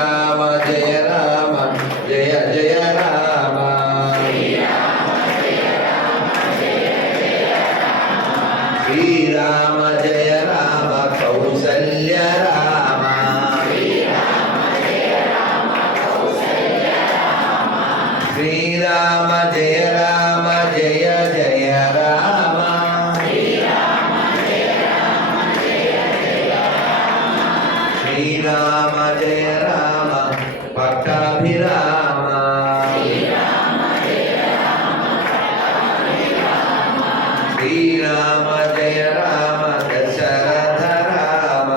శ్రీరామ జయ రామ జయ జయ రామ శ్రీరామ జయ రామ కౌసల్య రామ శ్రీరామ జయ రామ జయ జయ రామ శ్రీరామ జయ రామ పట్టాభిరామ శ్రీరామ జయ రామ దశరథ రామ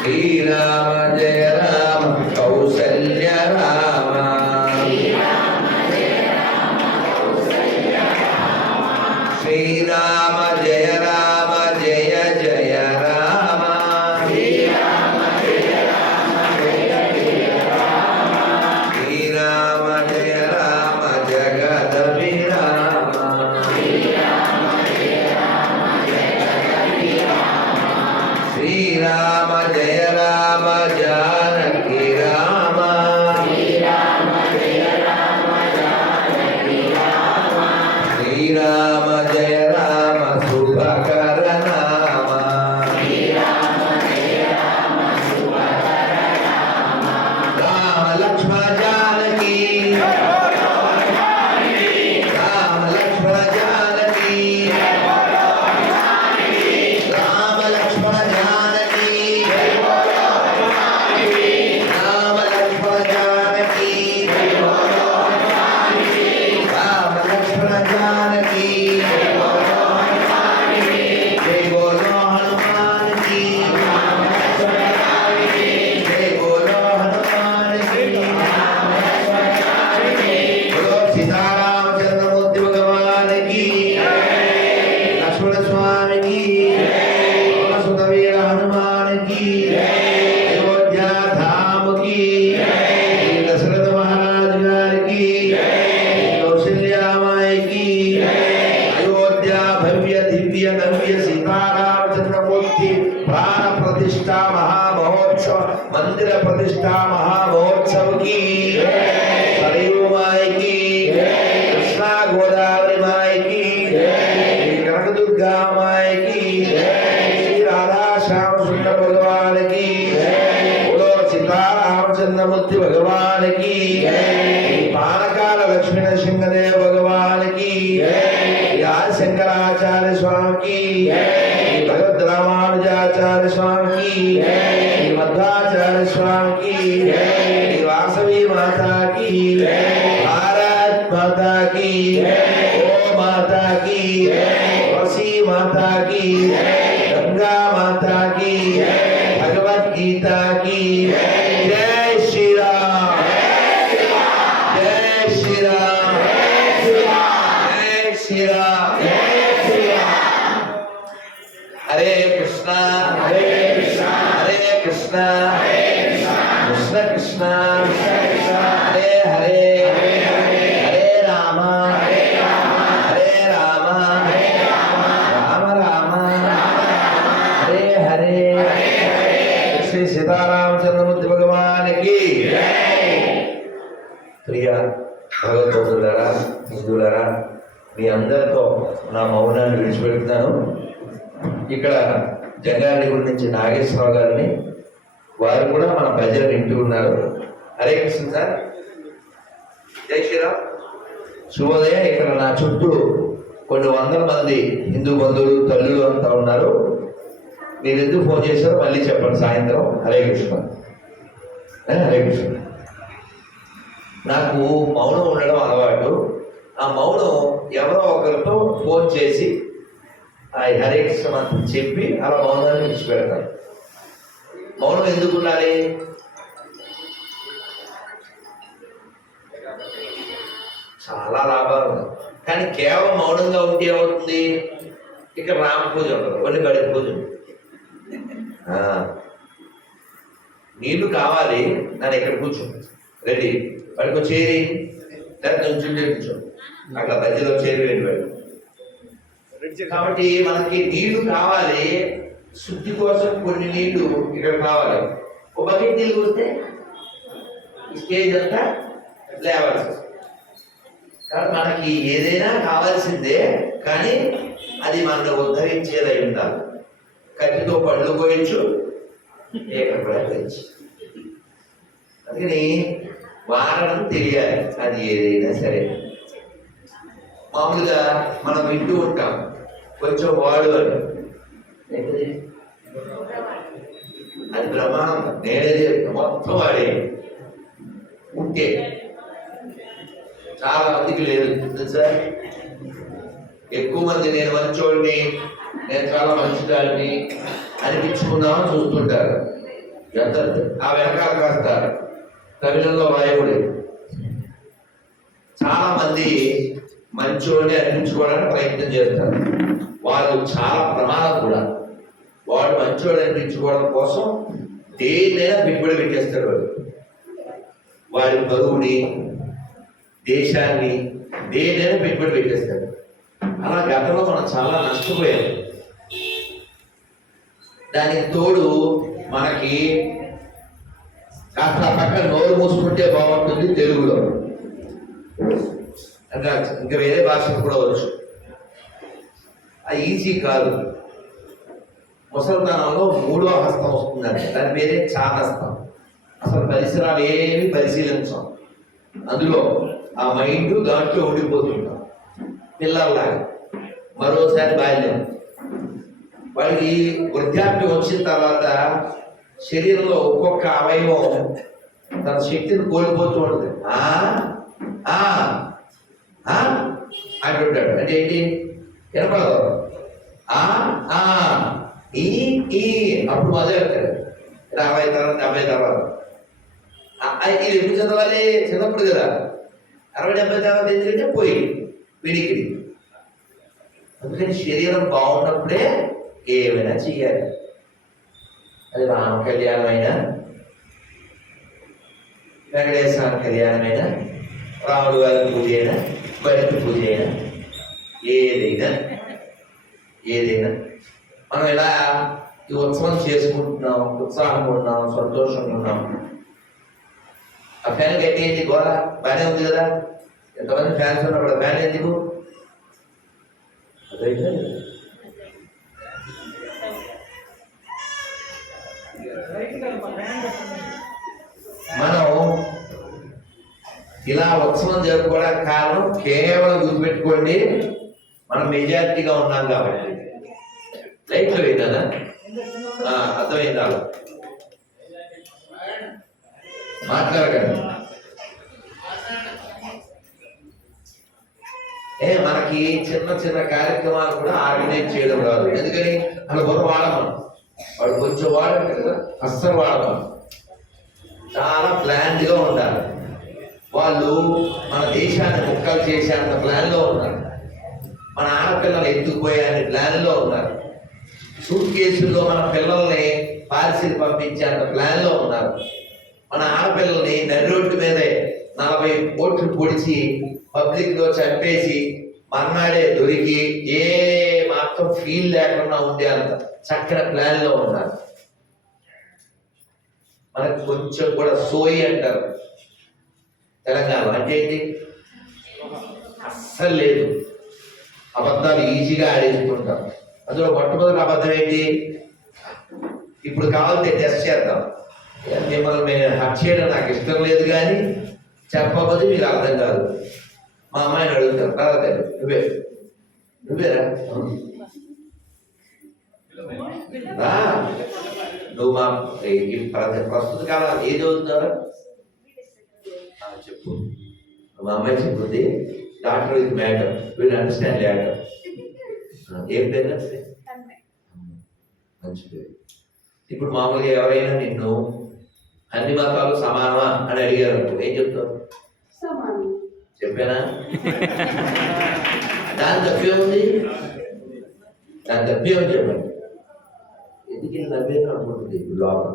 శ్రీరామ జయ రామ కౌసల్య రామ శ్రీరామ జయ రామ జయ జయ రామ శ్రీరామ జయ రామ జగదభిరామ శ్రీరామ జయ రామ జానకి రామ శ్రీరామ జయ రామ శుభకర నామ రామ లక్ష్మణ జానకి రామ లక్ష్మణ జానకి రామ లక్ష్మణ జానకి రామ లక్ష్మణ జానకి రామ లక్ష్మణ జానకి జై బోలో హనుమాన్ की जय बोलो हनुमान की बोलो सीतारामचंद्रमूर्ति भगवान की लक्ष्मण स्वामी की बोलो सुतवीर हनुमान की अयोध्या धाम की दशरथ महाराज गार की कौशल्या माई की अयोध्या भव्य दिव्य नव्य सीतारामचंद्रमूर्ति प्राण प्रतिष्ठा महामहोत्सव मंदिर प्रतिष्ठा महामहोत्सव की सरयू माई की कृष्णा गोदावरी माई की कनकदुर्गा माई की श्री राधा श्याम सुंदर भगवान की बोलो सीतारामचंद्रमूर्ति भगवान की पानकाल लक्ष्मी नरसिंहदेव भगवान की याद शंकराचार्य स्वामी की भगवत रामानुजाचार्य स्वामी की मध्वाचार्य स्वामी की वासवी माता की भारत माता की ओ माता की वसी माता की गंगा माता की भगवत गीता की जय श्री राम जय श्री राम जय श्री राम हरे कृष्णा हरे कृष्णा कृष्ण कृष्ण हरे हरे हरे राम राम राम हरे हरे श्री सीतारामचंद्रमूर्ति भगवान की प्रिय భగవద్భక్తులారా హిందువులారా మీ అందరితో నా మౌనాన్ని విడిచిపెడుతున్నాను. ఇక్కడ జంగారెడ్డి నుంచి నాగేశ్వరరావు గారిని వారు కూడా మన భజన వింటూ ఉన్నారు. హరే కృష్ణ సార్, జై శ్రీరామ్. శుభోదయం. ఇక్కడ నా చుట్టూ కొన్ని వందల మంది హిందూ బంధువులు తల్లులు అంతా ఉన్నారు. మీరు ఎందుకు ఫోన్ చేశారో మళ్ళీ చెప్పండి సాయంత్రం. హరే కృష్ణ. హరే కృష్ణ. నాకు మౌనం ఉండడం అలవాటు. ఆ మౌనం ఎవరో ఒకరితో ఫోన్ చేసి హరే కృష్ణ మంత్రం చెప్పి అలా మౌనాన్ని విడిచిపెడతాను. మౌనం ఎందుకు ఉండాలి? చాలా లాభాలు ఉన్నాయి. కానీ కేవలం మౌనంగా ఉంటే ఏమవుతుంది? ఇక రామ పూజ ఉండదు, కొన్ని గడిప పూజ ఉంటుంది. నీళ్లు కావాలి, నన్ను ఇక్కడ కూర్చో, రెడీ వాడికి చేరి లేకపోతే నుంచో అట్లా మధ్యలో చేరి వెళ్ళి. కాబట్టి మనకి నీళ్లు కావాలి, శుద్ధి కోసం కొన్ని నీళ్లు ఇక్కడ కావాలి. ఒక బకెట్ నీళ్ళు పోస్తే ఈ స్టేజ్ అంతా లేవాల్సి వస్తుంది. కాబట్టి మనకి ఏదైనా కావాల్సిందే, కానీ అది మనల్ని ఉద్ధరించేదై ఉండాలి. కత్తితో పళ్ళు కోయచ్చు, ఏకపడ కోయచ్చు. అందుకని వాడడం తెలియాలి. అది ఏదైనా సరే. మామూలుగా మనం వింటూ ఉంటాం, కొంచెం వాడు అని. అది ప్రమాణం. నేనేది మొత్తం వాడే ఉంటే చాలా మందికి లేదు తెలుసా. ఎక్కువ మంది నేను మంచోడిని, నేను చాలా మంచిదాన్ని అనిపించుకుందామని చూస్తుంటారు. ఎంత ఆ వెనకాల కాస్తారు. తమిళంలో వాయువుడే చాలా మంది మంచోడిని అనిపించుకోవడానికి ప్రయత్నం చేస్తారు. వాళ్ళు చాలా ప్రమాదం కూడా. వాడు మంచోడు అనిపించుకోవడం కోసం దేన్నైనా పెట్టుబడి పెట్టేస్తాడు. వాడి బరువుని, దేశాన్ని దేన్నైనా పెట్టుబడి పెట్టేస్తాడు. అలా గతంలో మనం చాలా నష్టపోయాం. దానికి తోడు మనకి కాస్త పక్కన నోరు మూసుకుంటే బాగుంటుంది తెలుగులో. అంటే ఇంకా వేరే భాషలు కూడా వచ్చు. అది ఈజీ కాదు. ముసలితనంలో మూడో హస్తం వస్తుందంటే దాని పేరే చాదస్తం. అసలు పరిసరాలు ఏమి పరిశీలించాం. అందులో ఆ మైండ్ దాంట్లో ఉండిపోతుంటాం పిల్లల్లాగా. మరోసారి బాల్యం. వాడికి వృద్ధాప్యం వచ్చిన తర్వాత శరీరంలో ఒక్కొక్క అవయవం తన శక్తిని కోల్పోతూ ఉంటుంది. అంటుంటాడు. అంటే ఏంటి? వినపడదు. అప్పుడు మొదలెడతాడు. 50 తర్వాత 70 తర్వాత ఇది ఎప్పుడు చదవాలి? చిన్నప్పుడు కదా. 60-70 తర్వాత ఎందుకంటే పోయి విడికిడి. అందుకని శరీరం బాగున్నప్పుడే ఏమైనా చెయ్యాలి. అది రామ కళ్యాణమైనా, వెంకటేశ్వర కళ్యాణమైనా, రాముడు గారి పూజ అయినా, బయట పూజ అయినా, ఏదైనా మనం ఇలా ఈ ఉత్సవం చేసుకుంటున్నాం, ఉత్సాహంగా ఉన్నాం, సంతోషంగా ఉన్నాం. ఆ ఫ్యాన్ కట్టేయండి, గోడ బాగానే ఉంది కదా. ఎంతమంది ఫ్యాన్స్ ఉన్నప్పుడు ఫ్యాన్ ఎందుకు? అదైతే మనం ఇలా ఉత్సవం జరుపుకోవడానికి కారణం కేవలం గుర్తుపెట్టుకోండి, మనం మెజారిటీగా ఉన్నాం కాబట్టి. లైట్లు వేద్దానా? అర్థమైందా? మాట్లాడకండి. మనకి చిన్న చిన్న కార్యక్రమాలు కూడా ఆర్గనైజ్ చేయడం రాదు. ఎందుకని? అలా బుర్ర వాడమను. వాడు కొంచెం వాడంటే కదా, అస్సలు వాడమను. చాలా ప్లాన్డ్గా ఉండాలి. వాళ్ళు మన దేశాన్ని ముక్కలు చేసేంత ప్లాన్లో ఉన్నారు. మన ఆడపిల్లలు ఎత్తుకుపోయేంత ప్లాన్లో ఉన్నారు. సూట్ కేసుల్లో మన పిల్లల్ని పార్సిల్ పంపించేంత ప్లాన్లో ఉన్నారు. మన ఆడపిల్లల్ని నడి రోడ్డు మీదే 40 కోట్లు పొడిచి పబ్లిక్లో చంపేసి మర్నాడే దొరికి ఏ మాత్రం ఫీల్ లేకుండా ఉండే అంత చక్కని ప్లాన్లో ఉన్నారు. మనకు కొంచెం కూడా సోయి అంటారు తెలంగాణ. అంటే ఏంటి? అస్సలు లేదు. అబద్ధాలు ఈజీగా ఆడేసుకుంటాం. అందులో మొట్టమొదటి అబద్ధం ఏంటి? ఇప్పుడు కావాలంటే టెస్ట్ చేద్దాం. మిమ్మల్ని మేము హత్య చేయడం నాకు ఇష్టం లేదు, కానీ చెప్పకపోతే మీకు అర్థం కాదు. మా అమ్మాయిని అడుగుతాను, తర్వాత నువ్వేరా నువ్వు మా ప్రస్తుత కాలం ఏది చదువుతున్నారా చెప్పు. మా అమ్మాయి చెప్పుద్ది, డాక్టర్ ఇది మ్యాటర్, వీళ్ళు అండర్స్టాండ్ మ్యాటర్. ఏం పేరు? మంచి పేరు. ఇప్పుడు మామూలుగా ఎవరైనా నిన్ను అన్ని మతాలు సమానమా అని అడిగారు, ఏం చెప్తావు? చెప్పానా? దాని తప్పే ఉంది. దాని తప్పే ఉంది చెప్పండి. ఎందుకు తప్పేది అనుకుంటుంది లోపల.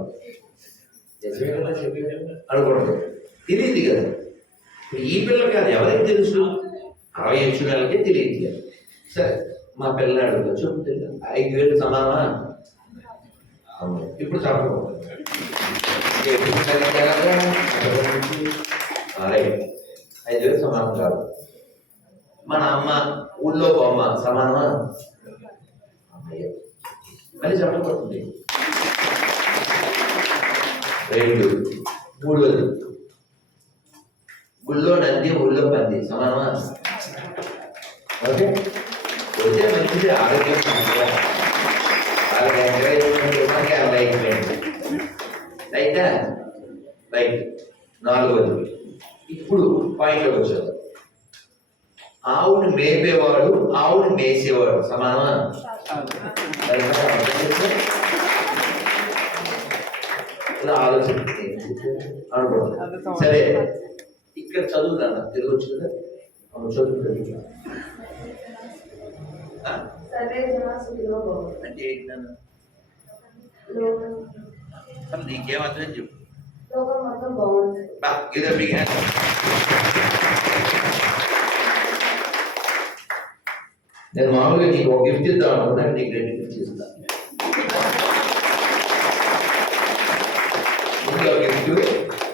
అనుకుంటుంది తెలియదు కదా. ఈ పిల్లలకి అది ఎవరికి తెలుసు? 60 నెలలకే తెలియదు. సరే మా పిల్లలు అడుగుతా, చెప్తుంది 5,000 సమానమా? ఇప్పుడు చెప్పు రైట్ 5,000 సమానం కాదు. మన అమ్మ ఊళ్ళో బొమ్మ సమానమా? అమ్మయ్య మళ్ళీ చెప్పబడుతుంది. 2 3 ఊళ్ళో నంది ఊళ్ళో పంది సమానమా? ఓకే వచ్చే మంచిది ఆరోగ్యం అయితే రైట్ 4వది. ఇప్పుడు పాయింట్లోకి వచ్చారు. ఆవుని మేపేవాడు ఆవుని మేసేవాడు సమానమా? ఆలోచన అనుకో. సరే ఇక్కడ చదువుతాను తెలుగు వచ్చు కదా, చదువుతుంది అంటే ఏంటన్నా నీకేమర్థం చెప్పు. నేను మామూలుగా నీకు ఒక గిఫ్ట్ ఇద్దాం అనుకున్నాను, నీకు 2 గిఫ్ట్ ఇస్తాను. ఇంకో gift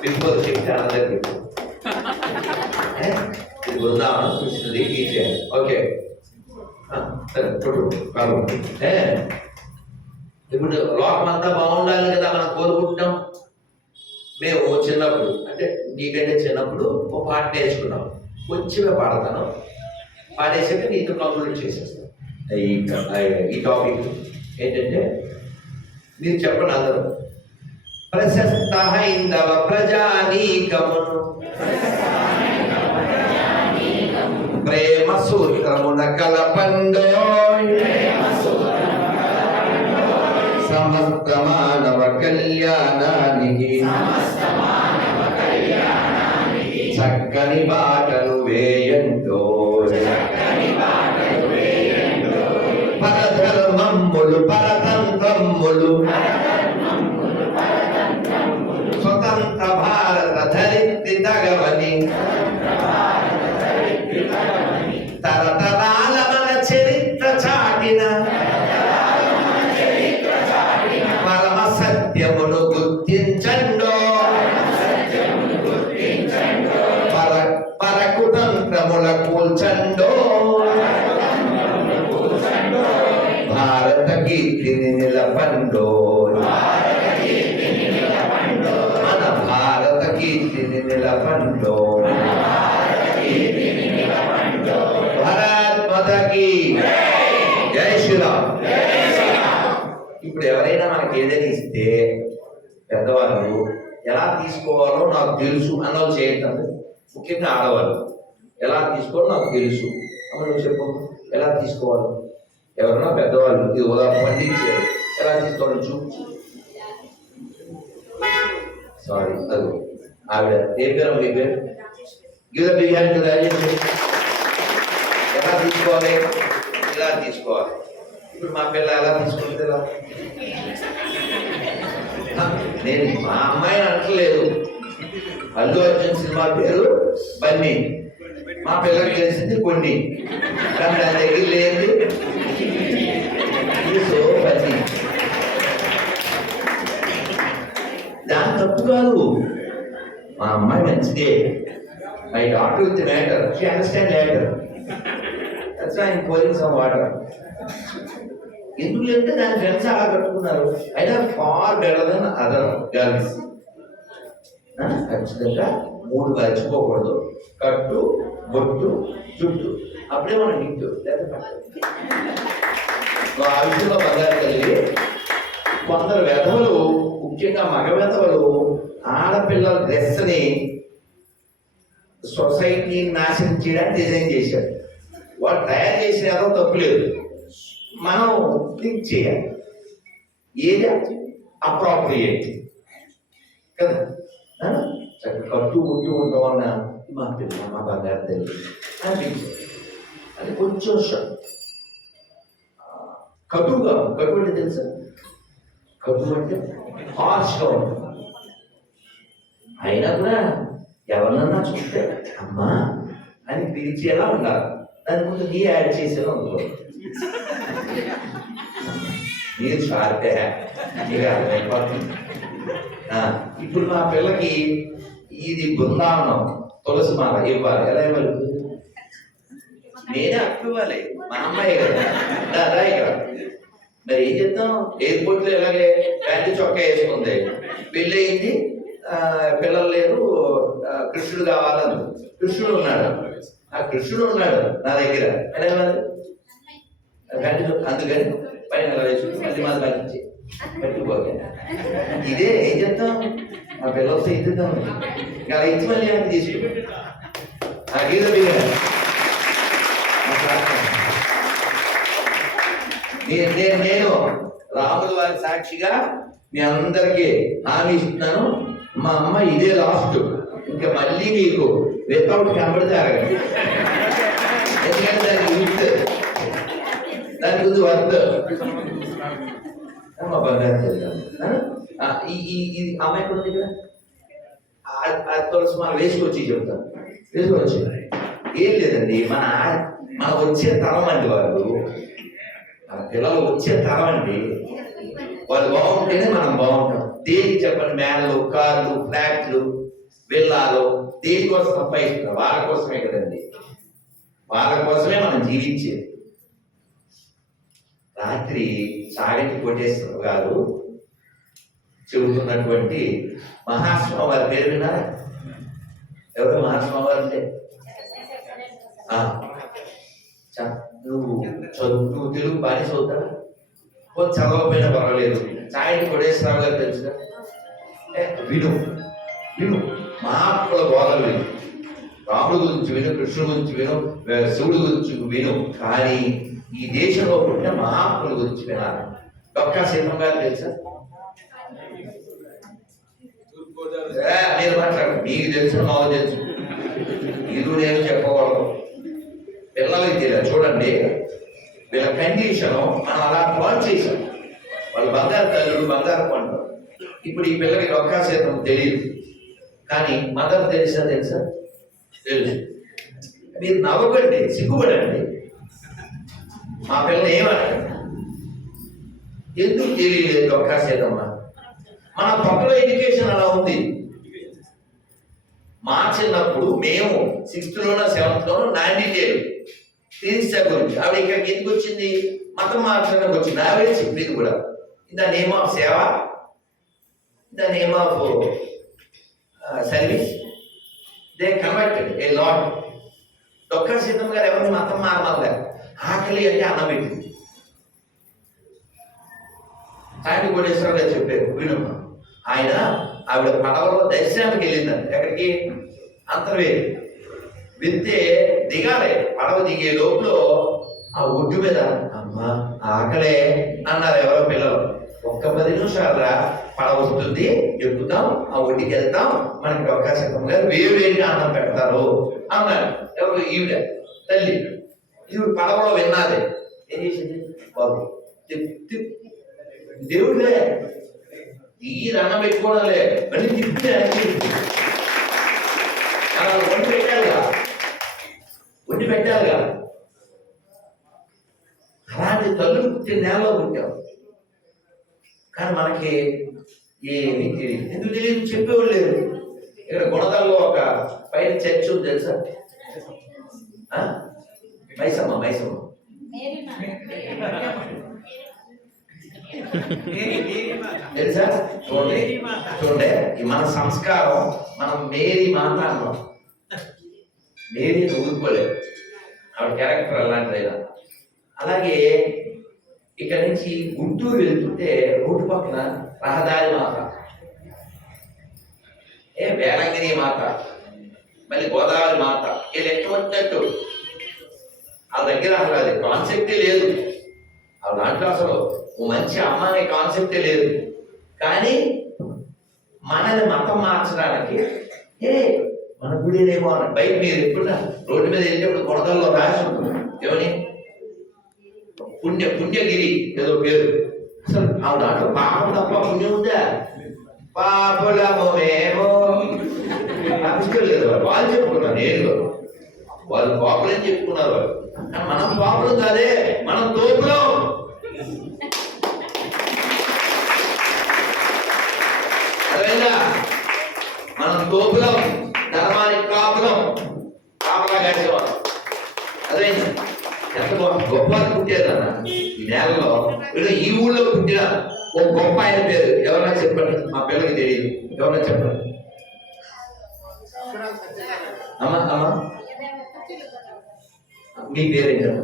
before gift another gift. ఇది బృందావనం కృష్ణుడి టీచర్. ఓకే సరే ఇప్పుడు లోకం అంతా బాగుండాలి కదా మనం కోరుకుంటున్నాం. మేము చిన్నప్పుడు అంటే నీకంటే చిన్నప్పుడు ఒక పాట నేర్చుకున్నాం, కొంచెమే పాడతాను, పాడేసాక నీతో కంప్లీట్ చేసేస్తాను. ఈ టాపిక్ ఏంటంటే మీరు చెప్పండి అందరూ. ప్రశస్త హైందవ ప్రజానీకమును ప్రేమ సూత్రమున కలపండో సమస్త మానవ కళ్యాణానికి చక్కని బాటలు వేయండో పరధర్మమ్ములు పరతంత్రమ్ములు స్వతంత్ర భారత ధరిత్రి తగవని తరతరాల మన చరిత్ర చాటిన పరమ సత్యమును గుర్తించండో పరకుతంత్రముల కూల్చండో భారత కీర్తిని నిలపండో మన భారత కీర్తిని నిలపండో భారత్ మాతాకి జై శ్రీరామ్. ఇప్పుడు ఎవరైనా మనకి ఏదైనా ఇస్తే పెద్దవాళ్ళు ఎలా తీసుకోవాలో నాకు తెలుసు అన్నది చేయటం, ముఖ్యంగా ఆడవాళ్ళు ఎలా తీసుకోవాలో నాకు తెలుసు అమ్మ నువ్వు చెప్పు ఎలా తీసుకోవాలో. ఎవరన్నా పెద్దవాళ్ళు ఇది ఉదాహరణ పండించారు, ఎలా తీసుకోవాలో చూపించు. సారీ అది ఆవిడ ఏ పేరు మీ పేరు గీత బిర్యానీ ఎలా తీసుకోవాలి, ఇలా తీసుకోవాలి. ఇప్పుడు మా పిల్ల ఎలా తీసుకుంటే నేను మా అమ్మాయిని అనట్లేదు. అల్లు అర్జున్ సినిమా పేరు బన్నీ, మా పిల్లకి తెలిసింది కొన్ని, కానీ దాని దగ్గర లేదు బన్నీ. దాని తప్పు కాదు, మా అమ్మాయి మంచిదే. My daughter with matter, she understand matter. That's why I'm pouring some water. ఎందుకంటే దాని ఫ్రెండ్స్ అలా కట్టుకున్నారు. అయినా far better than other girls. ఖచ్చితంగా 3 మర్చిపోకూడదు, కట్టు బొట్టు జుట్టు, అప్పుడే మనం గిట్టు. ఆ విషయంలో బంగారు కలిగి కొందరు వెధవలు, ముఖ్యంగా మగ వెధవలు ఆడపిల్లల డ్రెస్ని సొసైటీని నాశనం చేయడానికి డిజైన్ చేశారు. వాడు తయారు చేసిన ఏదో తప్పులేదు, మనం థింక్ చేయాలి ఏది అప్రాప్రియేట్ కదా. కట్టు ఉట్టు ఉండడం వలన మా పిల్ల మా బంగారు తెలియదు అనిపించింది. అది కొంచెం కటుగా, కటు అంటే తెలుసా? కటు అంటే హార్ష్గా ఉంటుంది. అయినా కూడా ఎవరినన్నా చూస్తే అమ్మా అని పిలిచేలా ఉండాలి. దాని ముందు నీ యాడ్ చేసేలా అనుకో, మీరు షార్పే ఇక అయిపోతుంది. ఇప్పుడు మా పిల్లకి ఇది బృందావనం తులసి మాల ఇవ్వాలి. ఎలా ఇవ్వాలి? నేనే అప్పు ఇవ్వాలి, మా అమ్మాయి కదా. అదా ఇక్కడ మరి ఏం చేద్దాం? ఎయిర్పోర్ట్లో ఇలాగే ప్యాంటు చొక్కా వేసుకుంది, పెళ్ళి అయింది, పిల్లలు లేరు, కృష్ణుడు కావాలని. కృష్ణుడు ఉన్నాడు, ఆ కృష్ణుడు ఉన్నాడు నా దగ్గర. ఎలా ఇవ్వాలి? ప్యాంటు చొక్కా అందుకని పైన ఎలా వేసుకుని మళ్ళీ మాది పంపించి పెట్టుకోగా. ఇదే ఏం చేద్దాం? మా పిల్లలతో ఇద్దాం, ఇంకా అలా ఇచ్చి మళ్ళీ అని తీసి ఆ గీత నేను రాముల వారి సాక్షిగా మీ అందరికీ హామీ ఇస్తున్నాను. మా అమ్మ ఇదే లాస్ట్, ఇంకా మళ్ళీ మీకు వితౌట్ కనబడితే అడగండి. ఎందుకంటే దాని గురించి వర్త్ మా బంగారు ఇది అమ్మాయి కూడా దగ్గర తులసి మనం వేసుకొచ్చి చెప్తాను. వేసుకొచ్చి ఏం లేదండి, మన వచ్చే తరం అండి వాళ్ళు, మన పిల్లలు వచ్చే తరం అండి. వాళ్ళు బాగుంటేనే మనం బాగుంటాం. దేనికి చెప్పండి? మేడలు, కార్లు, ఫ్లాట్లు, విల్లాలు దేనికోసం సంపాదిస్తున్నారు? వాళ్ళ కోసమే కదండి, వాళ్ళ కోసమే మనం జీవించేది. రాత్రి సాగంటి కోటేశ్వర గారు చెబుతున్నటువంటి మహాస్వామి వారి పేరు విన్నారా? ఎవరు మహాస్వామి వారు అంటే? నువ్వు తెలుగు బాగా చదువుతారా? కొంచెం చదవకపోయినా పర్వాలేదు. సాగంటి కోటేశ్వరరావు గారు తెలుసుగా? విను విను, మహాత్ముల బోధలు విను, రాముడు గురించి విను, కృష్ణుడు గురించి విను, శివుడు గురించి విను, కానీ ఈ దేశంలో పుట్టిన మహాత్ముల గురించి వినాలి. డొక్కా సీతం గారు తెలుసా? నేను మాట్లాడు, మీకు తెలుసు, మాకు తెలుసు, ఇది నేను చెప్పకూడదు. పిల్లలకి తెలియదు. చూడండి, వీళ్ళ కండిషన్ మనం అలా పాలు చేశాం. వాళ్ళు బంగారు తల్లుడు, బంగారు పండు. ఇప్పుడు ఈ పిల్లకి డొక్కా సీతం తెలియదు, కానీ మదర్ తెలుసా? తెలుసు. మీరు నవ్వకండి, సిగ్గుపడండి. మా పిల్లలు ఏమన్నారు? ఎందుకు తెలియలేదు డొక్కా సీతమ్మ? మన పక్కలో ఎడ్యుకేషన్ అలా ఉంది. మా చిన్నప్పుడు మేము 6th లోనో 7th లోనో నాండిటేలు తెరిసా గురించి ఆవిడ ఇక్కడికి ఎందుకు వచ్చింది? మతం మార్చడానికి వచ్చింది. ఆవిడ చెప్పింది కూడా, ఇన్ ద నేమ్ ఆఫ్ సేవ, in the name of service they converted a lot. Dokka Seethamma గారు ఎవరిని మతం మారమల్లే. ఆకలి అంటే అన్నం పెట్టింది. సాగంటి కోటేశ్వరరావు గారు చెప్పారు, వినమ్మ. ఆవిడ పడవలో దర్శనానికి వెళ్ళిందండి. ఎక్కడికి? అంతర్వేది. వెళ్తే దిగాలి. పడవ దిగే లోపల ఆ ఒడ్డు మీద అమ్మ ఆకలే అన్నారు ఎవరో పిల్లలు. ఒక్క 10 నిమిషాలరా పడవ వస్తుంది, ఎక్కుతాం, ఆ ఒడ్డుకి వెళ్తాం, మనకి డొక్కా సీతమ్మ గారు వేడిగా అన్నం పెడతారు అన్నారు. ఎవరు? ఈవిడ తల్లి. ఈవిడ పడవలో విన్నాది. ఏం చేసింది? బాబు దేవుడే ఈ అన్నం పెట్టుకోవడంలే, మళ్ళీ తిప్పి అలా వండి పెట్టాలిగా, వండి పెట్టాలిగా. అలాంటి తల్లులు పుట్టిన నేలలో పుట్టాం, కానీ మనకి ఏమీ తెలియదు. ఎందుకు తెలియదు? చెప్పేవాళ్ళు లేరు. ఇక్కడ గుణదల్లో ఒక పైన చర్చ్ ఉంది తెలుసా? మైసమ్మ తెలుసా? చూడండి, మన సంస్కారం, మనం మేరీ మాత అన్నాం. మేరీని ఊరుకోలేదు, ఆవిడ క్యారెక్టర్ అలాంటిదైనా. అలాగే ఇక్కడ నుంచి గుంటూరు వెళ్తుంటే రోడ్డు పక్కన రహదారి మాత, వేలంగిరి మాత, మళ్ళీ గోదావరి మాత. వీళ్ళు ఎట్టు వచ్చినట్టు వాళ్ళ దగ్గర అసలు అది కాన్సెప్టే లేదు. వాళ్ళ దాంట్లో అసలు మంచి అమ్మ అనే కాన్సెప్టే లేదు. కానీ మనల్ని మతం మార్చడానికి మన గుడినేమో అని బయట మీరు ఎప్పుడున్నా రోడ్డు మీద వెళ్ళేటప్పుడు కొడదల్లో రాసి ఉంటుంది ఏమని? పుణ్యగిరి ఏదో పేరు. అసలు ఆ దాంట్లో పాపం తప్ప పుణ్యం ఉందా? పాపులము మేము లేదు. వాళ్ళు చెప్పుకున్నారు, నేను వాళ్ళు పాపులని చెప్పుకున్నారు వాళ్ళు. కానీ మనం పాపులం కాదే, మనం తోపులం. తోపులం, ధర్మానికి కాపులం, కాపలా కాసేవాడు. అదే ఎంత గొప్ప పుట్టేదన్న ఈ నేలలో. వీళ్ళు ఈ ఊళ్ళో పుట్టిన ఒక గొప్ప ఆయన పేరు ఎవరన్నా చెప్పండి, మా పిల్లలకి తెలియదు, ఎవరన్నా చెప్పండి. అమ్మా అమ్మా మీ పేరేంటమ్మా?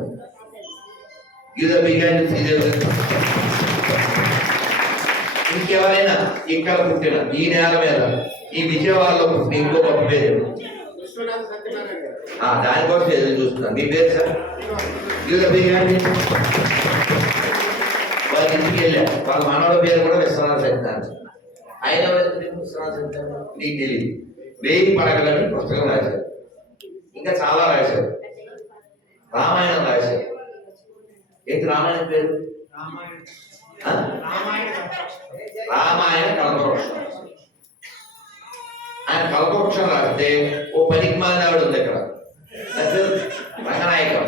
ఇంకెవరైనా ఇక్కడ పుట్టిన ఈ నేల మీద ఈ విజయవాడలో పుట్టిన ఇంకో గొప్ప పేరు దానికోసం ఎదురు చూస్తున్నాను. మీ పేరు సార్? వాళ్ళ ఇంటికి వెళ్ళారు. వాళ్ళ మనవడ పేరు కూడా విశ్వనాథ సత్యనారాయణ. ఆయన విశ్వనాథ సత్యనారాయణ నీకు తెలియదు. 1000 పడగలని పుస్తకం రాశారు, ఇంకా చాలా రాశారు. రామాయణం రాశారు. ఏంటి రామాయణం పేరు? రామాయణ కల్పవృక్షం. ఆయన కల్పవృక్షం రాస్తే ఓ 10కి మాలిన ఆవిడ ఉంది ఇక్కడ, రంగనాయకం.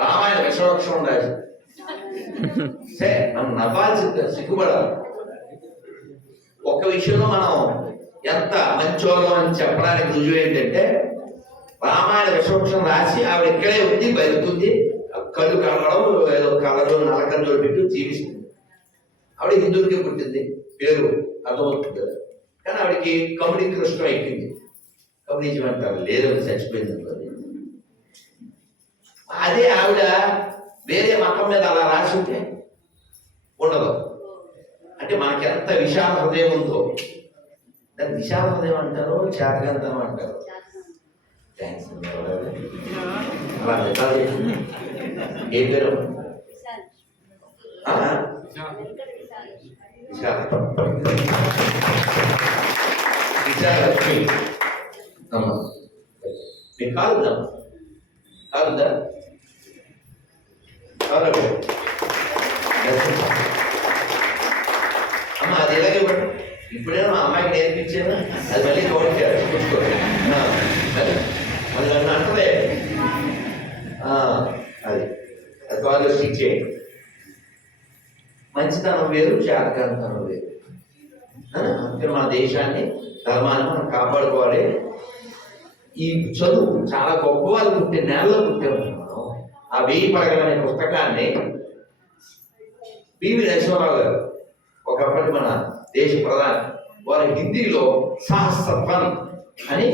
రామాయణ విశ్వవృక్షం రాశారు. సరే మనం నవ్వాల్సి సిగ్గుపడాలి. ఒక్క విషయంలో మనం ఎంత మంచోళ్ళం అని చెప్పడానికి రుజువు ఏంటంటే, రామాయణ విశ్వవృక్షం రాసి ఆవిడ ఇక్కడే ఉంది, బతుకుతుంది, కళ్ళు కనడం ఏదో కలరు నలకలు పెట్టి జీవిస్తుంది. ఆవిడ హిందువులకి పుట్టింది, పేరు అర్థమవుతుంది కదా. కానీ ఆవిడకి కమ్యూనిటీ కృష్ణ ఎక్కింది. కమ్యూనిజం అంటారు, లేదు చచ్చిపోయింది. అదే ఆవిడ వేరే మతం మీద అలా రాసి ఉంటే ఉండదు. అంటే మనకి ఎంత విశాల హృదయం ఉందో, దాన్ని విశాల హృదయం అంటారు, చేతగంతం అంటారు. థ్యాంక్స్. ఏ పేరు? విశాలక్ష్మి అమ్మ. మీకు కాదుదా? కాదుదా? అమ్మ అది ఎలాగే ఇప్పుడే మా అమ్మాయికి నేర్పించాను, అది మళ్ళీ కౌంట్ చేయాలి. మళ్ళీ నన్ను అంటదే అది అది బాగా స్టిక్ చేయండి. మంచితనం వేరు, శాతకాంతనం వేరు. అంటే మన దేశాన్ని, ధర్మాన్ని మనం కాపాడుకోవాలి. ఈ చదువు చాలా గొప్ప వాళ్ళు పుట్టే నేలలో పుట్టాము మనం. ఆ 1000 పడగలు అనే పుస్తకాన్ని పివి నరసింహారావు గారు, ఒకప్పటి మన దేశ ప్రధాని, వారు హిందీలో సహస్రత్వం అని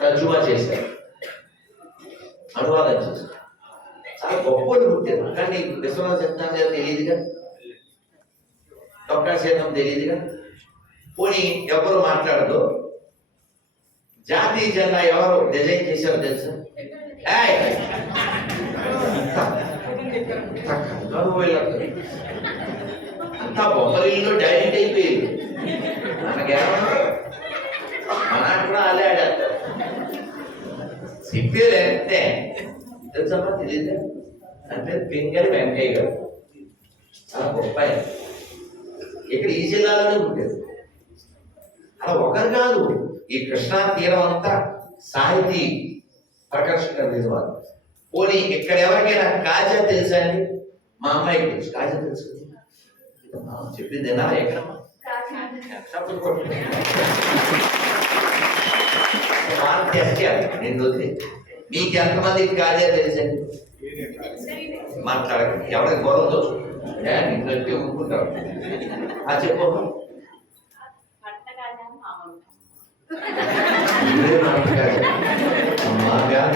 తర్జుమా చేశారు, అనువాదం చేశారు. చాలా గొప్పలు పుట్టారు. కానీ విశ్వనాథ సత్యనారాయణ గారు తెలియదుగా, డొక్కా సీతం తెలియదుగా. పోనీ ఎవరు మాట్లాడదు. జాతీయ జెండా ఎవరు డిజైన్ చేశారో తెలుసా? అంతా బొమ్మరిల్లో డైరెక్ట్ అయిపోయింది. మనకేమన్నా మన కూడా అలే ఆడేస్తారు. సిప్పేరు ఎంతే తెలుసమ్మా? తెలియదు. అంటే పింగళి వెంకయ్య గారు చాలా గొప్ప. ఇక్కడ ఈ జిల్లాలోనే ఉండేది. అలా ఒకరు కాదు, ఈ కృష్ణా తీరం అంతా సాహితీ ప్రకర్షణ నిజవాళ్ళు. పోనీ ఇక్కడ ఎవరికైనా కాజా తెలుసా అండి? మా అమ్మాయికి తెలుసు. కాజా తెలుసు చెప్పిందేనా? ఎక్కడమ్మా? నేను మీకు ఎంతమందికి కాజా తెలుసండి? మాట్లాడకండి, ఎవరికి గొడవతో ఇంట్లో ఊరుకుంటారు. చెప్పు.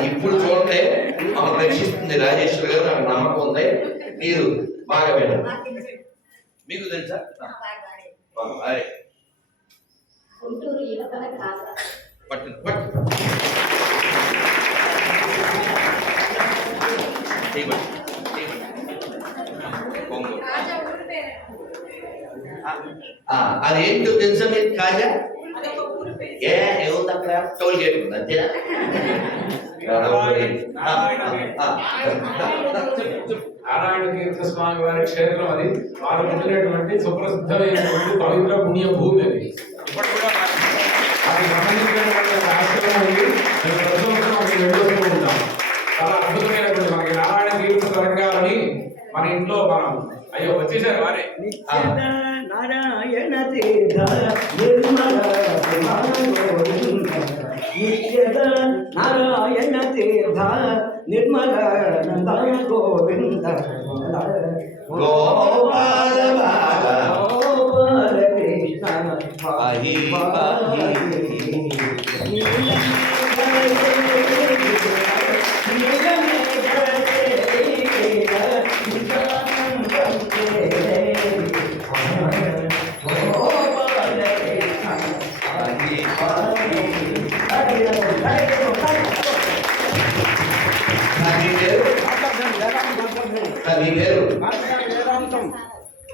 ఇప్పుడు చూడండి, మమ్మల్ని రక్షిస్తుంది రాజేశ్వరి గారు, నాకు నమ్మకం ఉంది. మీరు బాగా వినండి. మీకు తెలుసా? పట్టు పట్టు అదేంటో తెలుసా మీకు? కాజా ఏముంది అక్కడ? టోల్ గేట్ ఉంది అంతేనా? నారాయణ తీర్థ స్వామి వారి క్షేత్రం అది. వారు పుట్టినటువంటి సుప్రసిద్ధమైనటువంటి పవిత్ర పుణ్య భూమి అది. ఇప్పటి కూడా అది సంబంధించినటువంటి ఆశ్రమం ఉంది. మేము ఉంటాం. చాలా అద్భుతమైనటువంటి మనకి నారాయణ తీర్థ తరంగాలని మన ఇంట్లో మనం అయ్యో వచ్చేసారు వారే. నారాయణ తీర్థ నిర్మల గోవింద నిత్యద నారాయణ తీర్థ నిర్మల నంద గోవింద గోపాల బాల గోపాల కృష్ణ పాహి పాహి. మీ పేరు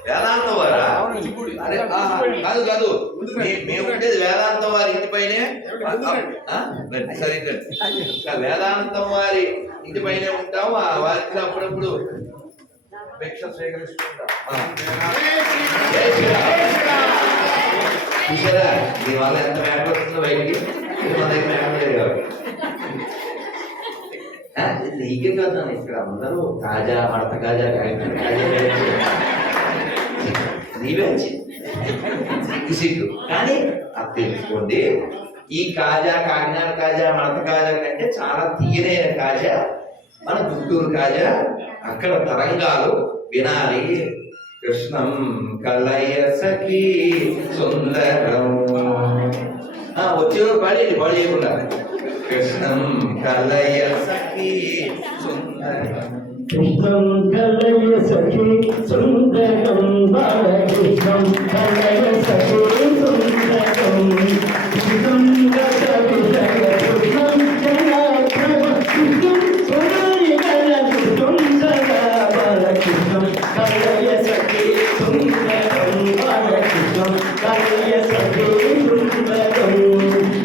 వేదాంతం వారా? అరే కాదు కాదు, మేము ఉండేది వేదాంతం వారి ఇంటిపైనే. సరే వేదాంతం వారి ఇంటిపైనే ఉంటాం. ఆ వారికి అప్పుడప్పుడు భిక్ష స్వీకరిస్తుంటాం. చూసారా మీ వల్ల ఎంత మేకలు వస్తుందో బయటికి, మన దగ్గర మేకలు లేదు కాబట్టి. నీకే కదా ఇక్కడ అందరూ కాజా మడత కాజా నీవే సిగ్గు. కానీ అది తెలుసుకోండి, ఈ కాజా కాకినాడ కాజా మడత కాజా కంటే చాలా తీయనైన కాజా మన గుంటూరు కాజా. అక్కడ తరంగాలు వినాలి. కృష్ణం కలయ సఖీ సుందరం. వచ్చే పాడి చేయకుండా కృష్ణం కలయ సఖీ సుందరం. కృష్ణం కలయ సఖీ సుందరం బాలకృష్ణం కలయ సఖీ సుందరం కృష్ణం గత విషయ కృష్ణం జనార్దన కృష్ణం సుందరి గల కృష్ణం సదా బాలకృష్ణం కలయ సఖీ సుందరం బాలకృష్ణం కలయ సఖీ సుందరం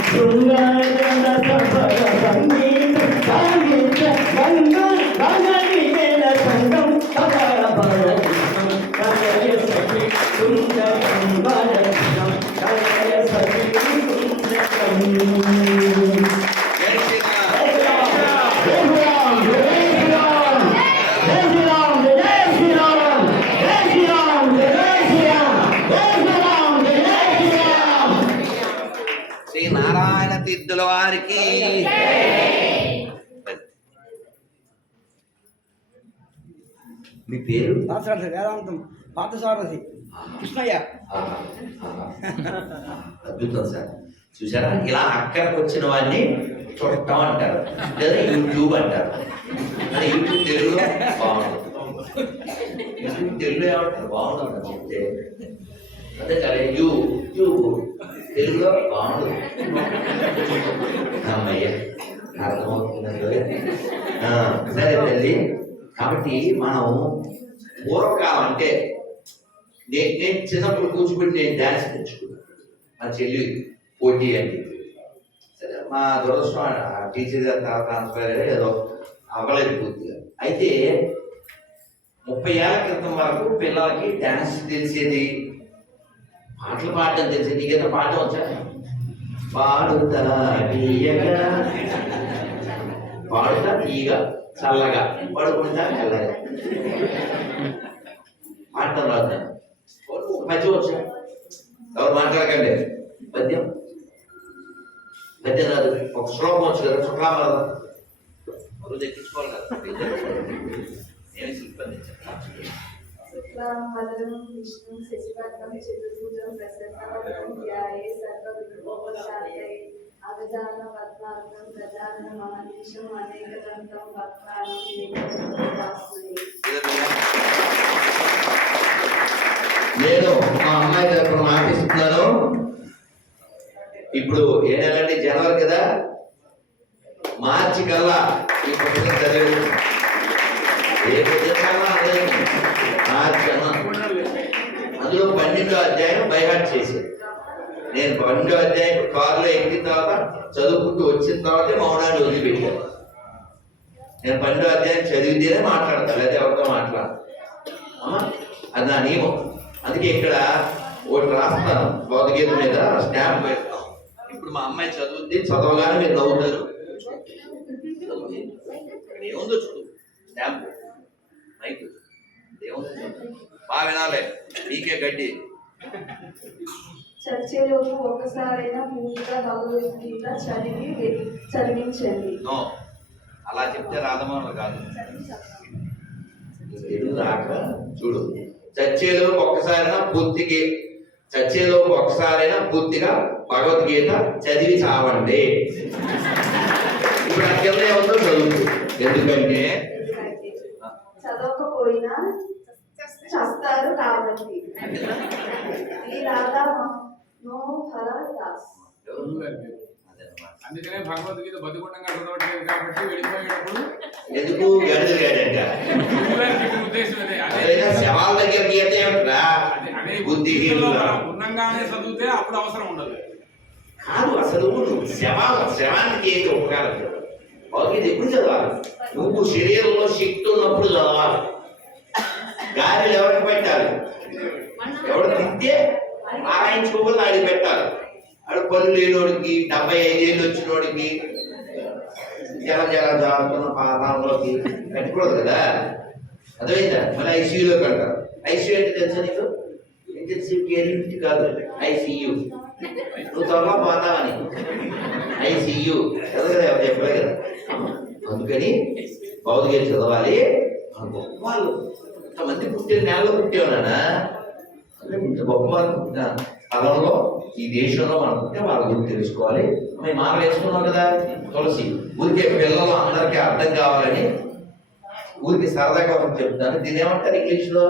శృంగారన సఫల సంగీత సాహిత్య గంగా గంగనికేల సంగం సకల బాలకృష్ణం కలయ సఖీ సుందరం బాలకృష్ణం కలయ సఖీ సుందరం. శ్రీ నారాయణ తీర్థుల వారికి మీ పేరు? పాఠశారథి వేదాంతం పాఠశారథి కృష్ణయ్య. అద్భుతం సార్. చూసారా, ఇలా అక్కడికి వచ్చిన వాడిని చూడటం అంటారు, లేదా యూట్యూబ్ అంటారు. అదే యూట్యూబ్ తెలుగులో బాగుంటుంది. యూట్యూబ్ తెలుగులో ఏమంటారు? బాగుంటుంది చెప్తే. అదే సరే యూట్యూబ్ తెలుగులో బాగుంటుంది. అమ్మయ్య అర్థమవుతున్నది. సరే తల్లి, కాబట్టి మనం పూర్వకాలం అంటే నేను చిన్నప్పుడు కూర్చోబెట్టి నేను డ్యాన్స్ తెచ్చుకున్నాను. మా చెల్లి పోటీ అని చెప్పి. సరే మా దురదృష్టం టీచర్ ట్రాన్స్ఫర్ ఏదో అవ్వలేదు పూర్తిగా. అయితే 30 ఏళ్ల క్రితం వరకు పిల్లలకి డ్యాన్స్ తెలిసేది, పాటలు పాడటం తెలిసేది. నీకేదో పాట వచ్చా? పాడుతా తీయగా పాడుతా తీయగా చల్లగా పడుకుంటా చల్లగా పాడటం రాదు. ఒక పద్యం వచ్చా? ఎవరు మాట్లాడకండి. పద్యం పద్యం రాదు. ఒక శ్లోకం వచ్చు కదా, శుక్లాం రాదు. రోజు ఎక్కించుకోవాలి కదా. నేను సిబ్బంది శుక్లాంబరధరం విష్ణుం శశివర్ణం చతుర్భుజం ప్రసన్నవదనం ధ్యాయే సర్వవిఘ్నోపశాంతయే అగజాన పద్మార్కం గజానన మహర్నిశం అనేకదంతం వక్రానం ఏకదంతోపాస్మహే. నేను మా అమ్మాయి తరఫున మాటిస్తున్నాను. ఇప్పుడు ఏ నెల అండి? జనవరి కదా. మార్చి కల్లా ఈ పుస్తకం చదివేది. ఏ పుస్తకం మార్చి అన్న అందులో 12వ అధ్యాయం బైహార్ట్ చేశాను. నేను 12వ అధ్యాయం కారులో ఎక్కిన తర్వాత చదువుకుంటూ వచ్చిన తర్వాత మౌనాన్ని వదిలిపెట్టాను. నేను 12వ అధ్యాయం చదివితేనే మాట్లాడతాను, లేదా ఎవరితో మాట్లాడతాను. అది నా నియమం. అందుకే ఇక్కడ ఒకటి రాస్తాను, భౌతికత మీద స్టాంప్ పెడతాం. ఇప్పుడు మా అమ్మాయి చదువుద్ది, చదవగానే మీరు నవ్వుతారు. ఏముందో చూడు, స్టాంప్ మైక్ ఏముందో బాగా వినాలి. మీకే గడ్డి చర్చలోపు ఒక్కసారైనా పూర్తిగా భగవద్గీత చదివించండి. నో, అలా చెప్తే రాధమోహన్ కాదు. రాక చూడు, చచ్చేలోపు ఒక్కసారైనా పూర్తిగా భగవద్గీత చదివి చావండి. ఇప్పుడు అక్కడ ఏమవుతుందో చదువు. ఎందుకంటే చదవకపోయినా చస్తారు కాబట్టి. ఈ రాధా మనోహర దాస్. అందుకనే భగవద్గీత బతుకుండగా చదవట్లేదు కాబట్టి వెళ్ళిపోయేటప్పుడు ఎందుకు గడిదలు గాడంట ఉద్దేశం శవాల దగ్గర గీత ఏమిట్రా బుద్ధి ఉన్నంగానే చదివితే అప్పుడు అవసరం ఉండదు. కాదు, అసలు శవానికి ఏంటి ఉపకారం? భగవద్గీత ఎప్పుడు చదవాలి? నువ్వు శరీరంలో శక్తి ఉన్నప్పుడు చదవాలి. గాలిలు ఎవరికి పెట్టాలి? ఎవరు తింటే ఆరాయించుకోవాలి, ఆడికి పెట్టాలి. ఆడు పళ్ళు లేనోడికి, 75 ఏళ్ళు వచ్చినోడికి, జల జారుతున్న పాదంలోకి పెట్టకూడదు కదా. అర్థమైందా? మళ్ళీ ఐసీయూలో కట్టారు. ఐసీయూ అంటే తెలుసా నీకు? ఇంటెన్సివ్ కేర్ యూనిట్ కాదు, ఐసీయూ. నువ్వు త్వరలో పోతావని ఐసీయూ కదా, ఎవరు చెప్పలే కదా. అందుకని భౌతిక చదవాలి. వాళ్ళు ఇంతమంది పుట్టిన నెలలో పుట్టేవానా, ఇంత గొప్ప వాళ్ళు పుట్టిన స్థలంలో ఈ దేశంలో మనం పుట్టే వాళ్ళ గురించి తెలుసుకోవాలి. మేము మాల వేసుకున్నాం కదా తులసి, ఊరికే పిల్లలు అందరికీ అర్థం కావాలని ఊరికి సరదాగా చెప్తాను. దీని ఏమంటారు ఇంగ్లీష్లో?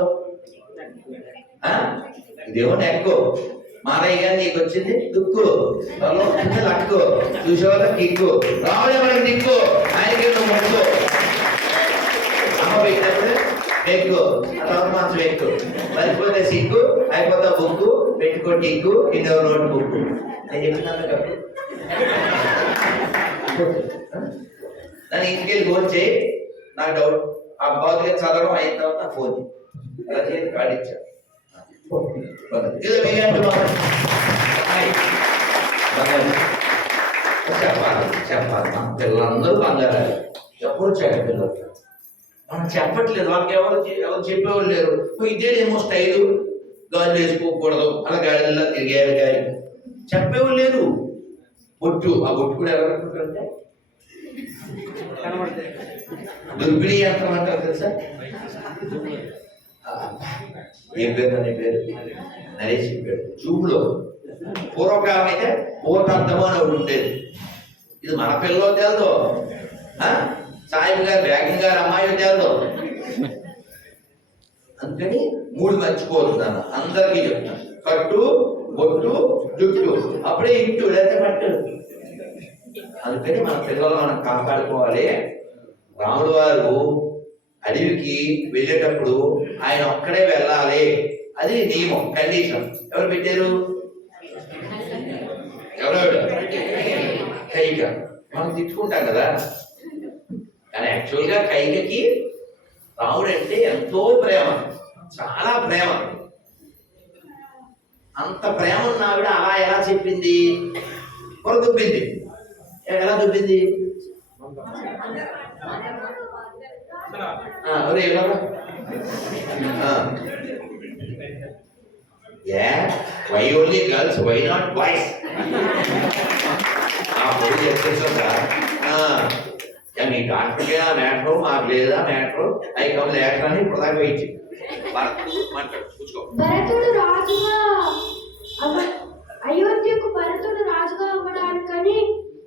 ఇదేమో నెక్కు. మాలయ్య గారు నీకు వచ్చింది దుక్కు, లక్కు, చూసేవాళ్ళ కిక్కు, రావడం వాళ్ళకి దిక్కు, ఆయనకి ముక్కు. అమ్మ పెట్టినప్పుడు ఎక్కు, తర్వాత మంచం ఎక్కు, మరిపోతే సిక్కు, అయిపోతా బుక్కు, పెట్టుకో టిక్కు, కింద నోట్ బుక్. నేను చెప్తున్నాను కప్పు. నన్ను ఇంటికెళ్ళి ఫోన్ చేయి, నాకు డౌట్. ఆ భౌతిక చదవడం అయిన తర్వాత నాకు ఫోన్ చేయి. అలా చేసి కార్డు ఇచ్చాను. చెప్పాలి మన పిల్లలందరూ బంగారాలు. ఎప్పుడు చెప్పాలి పిల్లలు, మనం చెప్పట్లేదు. వాళ్ళకి ఎవరు చెప్పేవాళ్ళు లేరు. ఇదేనేమో స్టైలు, గాలి వేసుకోకూడదు, అలా గాలిలో తిరిగేది గాలి చెప్పేవాళ్ళు లేరు. బొట్టు, ఆ బొట్టు కూడా ఎలా పెట్టుకుంటారంటే దుర్పిడి యంత్రం అంటారు తెలుసా? ఏం పేరు అనే పేరు నరేష్ చెప్పాడు. చూపులో పూర్వకాలం అయితే పూర్వంతము అని ఒకటి ఉండేది. ఇది మన పిల్లలు తెలుదు, సాయిబు గారు వేగం గారు అమ్మాయి తెలుదు. అందుకని 3 మర్చిపోతున్నాను, అందరికీ చెప్తాను. కట్టు, బొట్టు, జుట్టు, అప్పుడే ఇంటు లేదా పట్టు. అందుకని మన పిల్లలు మనం కాపాడుకోవాలి. రాముడు వారు అడవికి వెళ్ళేటప్పుడు ఆయన ఒక్కడే వెళ్ళాలి, అది నియమం, కండిషన్. ఎవరు పెట్టారు? ఎవరు? కైక. మనం తిట్టుకుంటాం కదా, కానీ యాక్చువల్గా కైకకి రాముడు అంటే ఎంతో ప్రేమ, చాలా ప్రేమ. అంత ప్రేమ ఉన్న ఆవిడ అలా ఎలా చెప్పింది? పొర దుబ్బింది. ఎలా దుబ్బింది? Why only girls, why not boys? మీ డాక్టర్కి ఆ మ్యాటర్, మాకు లేదా మ్యాటర్, అవి కమ్ లేటర్ అని ఇప్పుడు దాకా వెయిట్ మాట్లాడు. భరతుడు రాజుగా అయోధ్యకు భరతుడు రాజుగా అవ్వడానికని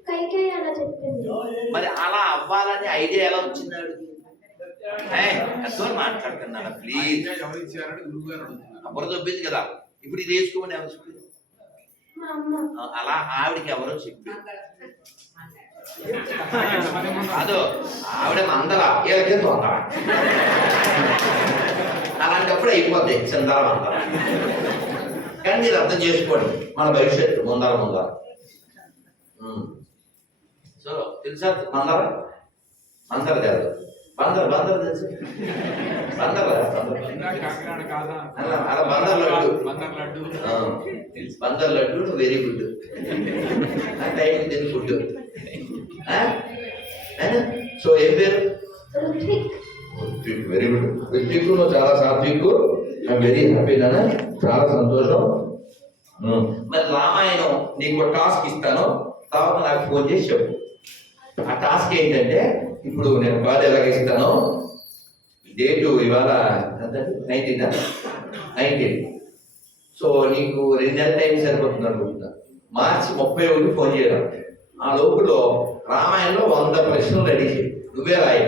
కైకేయి అలా చెప్పింది. మరి అలా అవ్వాలని ఐడియా ఎలా వచ్చింది? ఎంతో మాట్లాడుతున్నాను ప్లీజ్. ఎవరు దొబ్బింది కదా, ఇప్పుడు ఇది వేసుకోమని ఎవరు చెప్పింది? అలా ఆవిడకి ఎవరో చెప్పింది. అదో ఆవిడ మందలా ఏదైతే తొందర, అలాంటప్పుడు అయిపోద్ది చందర మందర. కానీ మీరు అర్థం చేసుకోండి, మన భవిష్యత్తు ముందర. సో తెలుసా మందర కాదు, బందర్ తెలుసు. బందర్ అలా బందర్ లడ్డు వెరీ గుడ్. టైంకి తిని ఫుడ్. సో ఏం పేరు? Very good. ఋత్విక్ నువ్వు చాలా సాత్విక్. ఐఎమ్ వెరీ హ్యాపీ నాన్న, చాలా సంతోషం. మరి రామాయణం నీకు టాస్క్ ఇస్తాను, తర్వాత నాకు ఫోన్ చేసి చెప్పు. ఆ టాస్క్ ఏంటంటే, ఇప్పుడు నేను కాదు ఎలాగిస్తాను, డేటు ఇవాళ 19. సో నీకు 2 నెలల టైం సరిపోతుంది అనుకుంటున్నా. మార్చి 31 ఫోన్ చేయడం. ఆ లోపల రామాయణంలో 100 ప్రశ్నలు రెడీ చేయి. నువ్వే రాయి,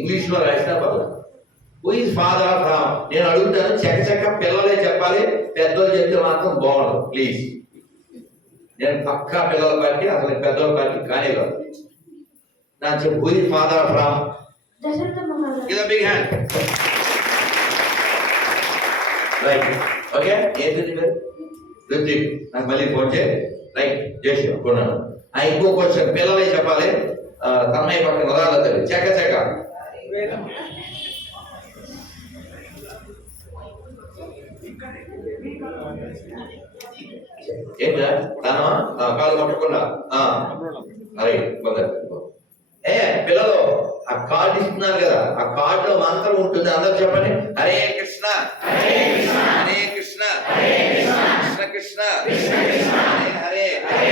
ఇంగ్లీష్లో రాసినా పర్లేదు. Who is father of Ram? నేను అడుగుతాను, చక్క పిల్లలే చెప్పాలి, పెద్దోళ్ళు చెప్తే మాత్రం బాగుండదు ప్లీజ్. నేను పక్కా పిల్లల పార్టీ, అసలు పెద్దోళ్ళ పార్టీ కానే కాదు. నాకు చెప్పు, who is father of Ram? Dasharatha మహారాజు. Give a big hand. Right, okay. ఏంటి పేరు? రుత్విక్. నాకు మళ్ళీ ఫోన్ చేయి. రైట్, చేసి కొన్నాను. ఇంకో క్వశ్చన్, పిల్లలే చెప్పాలి. తన్మయ్య పక్కన రాళ్ళ తల్లి చెక్క. ఏంటా దానమా? కాలు పట్టకుండా రైట్. పిల్లలు ఆ కార్డు ఇస్తున్నారు కదా, ఆ కార్డులో మంత్రం ఉంటుంది, అందరు చెప్పండి. హరే కృష్ణ హరే కృష్ణ కృష్ణ కృష్ణ హరే హరే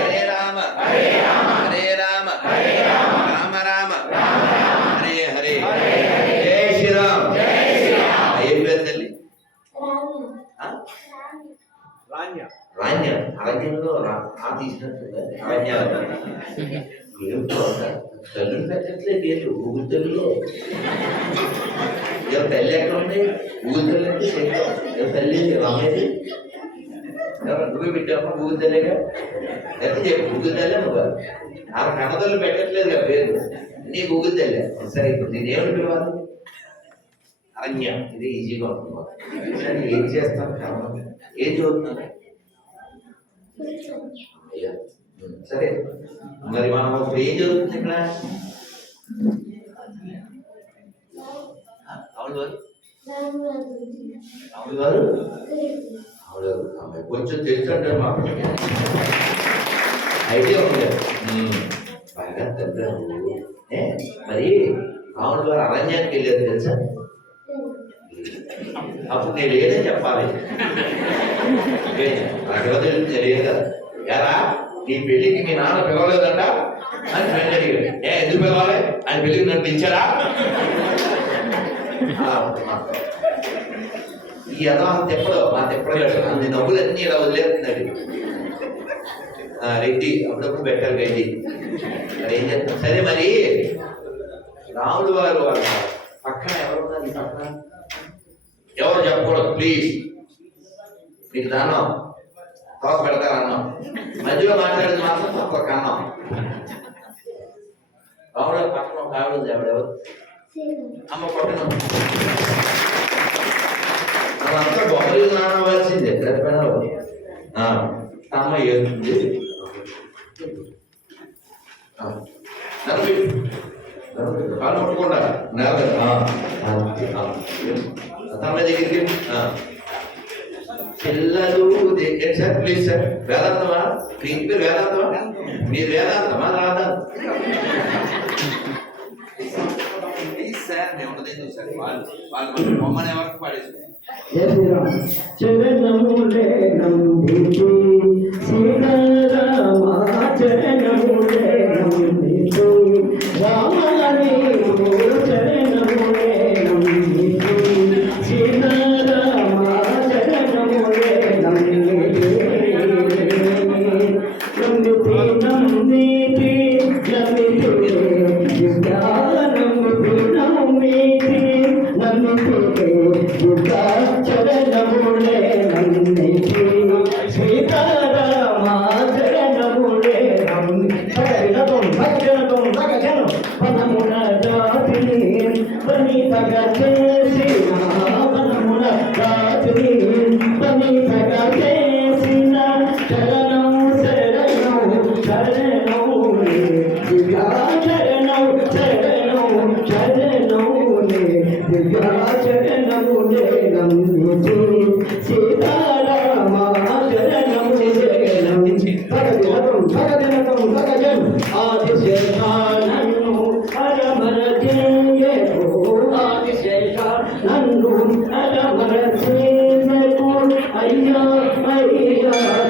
హరే రామ హరే రామ రామ రామ హరే హరే. జై శ్రీరామ్. ఏం పేరు తల్లి? అరణ్యంలో తీసినట్టు తల్లి పెట్టట్లేదు. ఏంటి ఊగుల తల్లిలో తల్లి ఎక్కడ ఉంది? ఊగుల తల్లి అంటే తల్లి రామేది నువ్వే పెట్టావమ్మా. ఊగుల తల్లిగా లేకపోతే ఊగుల తల్లి నువ్వు ఆ కన్నతల్లి పెట్టట్లేదు కదా పేరు, నీ ఊగుల తల్లి. సరే, ఇప్పుడు నేను ఏమని పిలవాలి? అరణ్య. ఇది ఈజీగా ఉంటుంది. సరే, ఏం చేస్తాను? ఏం చదువుతున్నాను? సరే, మరి మనం ఇప్పుడు ఏం జరుగుతుంది ఇక్కడ? కొంచెం తెలుసంటే మాకు ఐడియా ఉంది బాగా తగ్గారు. మరి రాముడు గారు అరణ్యానికి వెళ్ళారు తెలుసా? అప్పుడు నేను లేదని చెప్పాలి. నాకు ఎలా తెలుస్తుంది? లేదు కదా. ఎలా నీ పెళ్లికి మీ నాన్న పిలవలేదంట అని ఫ్రెండ్ అడిగాడు. ఎందుకు పిలవాలి? ఆయన పెళ్లికి నన్ను పిలిచారా? ఈ యథాహం తెప్పడు మా తెప్పడగాడు. అన్ని నవ్వులన్నీ ఇలా వదిలేస్తున్నాడు రెడ్డి. అప్పుడప్పుడు పెట్టాలి రెడ్డి. మరి ఏం చేస్తాం? సరే, మరి రాముడు వారు వాళ్ళ పక్కన ఎవరున్నారు? ఈ పక్కన ఎవరు చెప్పకూడదు ప్లీజ్. మీకు దానం తోక పెడతారు అన్నాం, మధ్యలో మాట్లాడేది మాత్రం తప్పక అన్నాం. రాముడు పక్కన ఒక ఆవిడ ఉంది. ఎవడెవరు? అమ్మ కొట్టను. అదంతా బొమ్మలు నానవలసిందే. అమ్మ ఏస్తుంది కాలు ముట్టకుండా నేల తమ దగ్గరికి. పిల్లలు సార్ ప్లీజ్ సార్. వేదాంతమా? మీ ఇంటి పేరు వేదాంతమా? మీరు వేదాంతమా రాదా? ప్లీజ్ సార్, మేము ఉండదు సార్. వాళ్ళు బొమ్మనే వరకు పాడేసుకోండి. చరణములే నందికి సీతారామ చరణములే నందికి రామని చరణములే నందికి సీతారామ చరణములే నందికి నందికి నందికి నందికి చరణములే నందికి సీతారామ చరణములే వనమున రాత్రి పనితగా చేసిన వనమున రాత్రి పనితగా చేసిన చరణం శరణం చరణములే చరణం చరణం చరణములే చరణములే నందికి సీతారామ చరణములే మయ్యా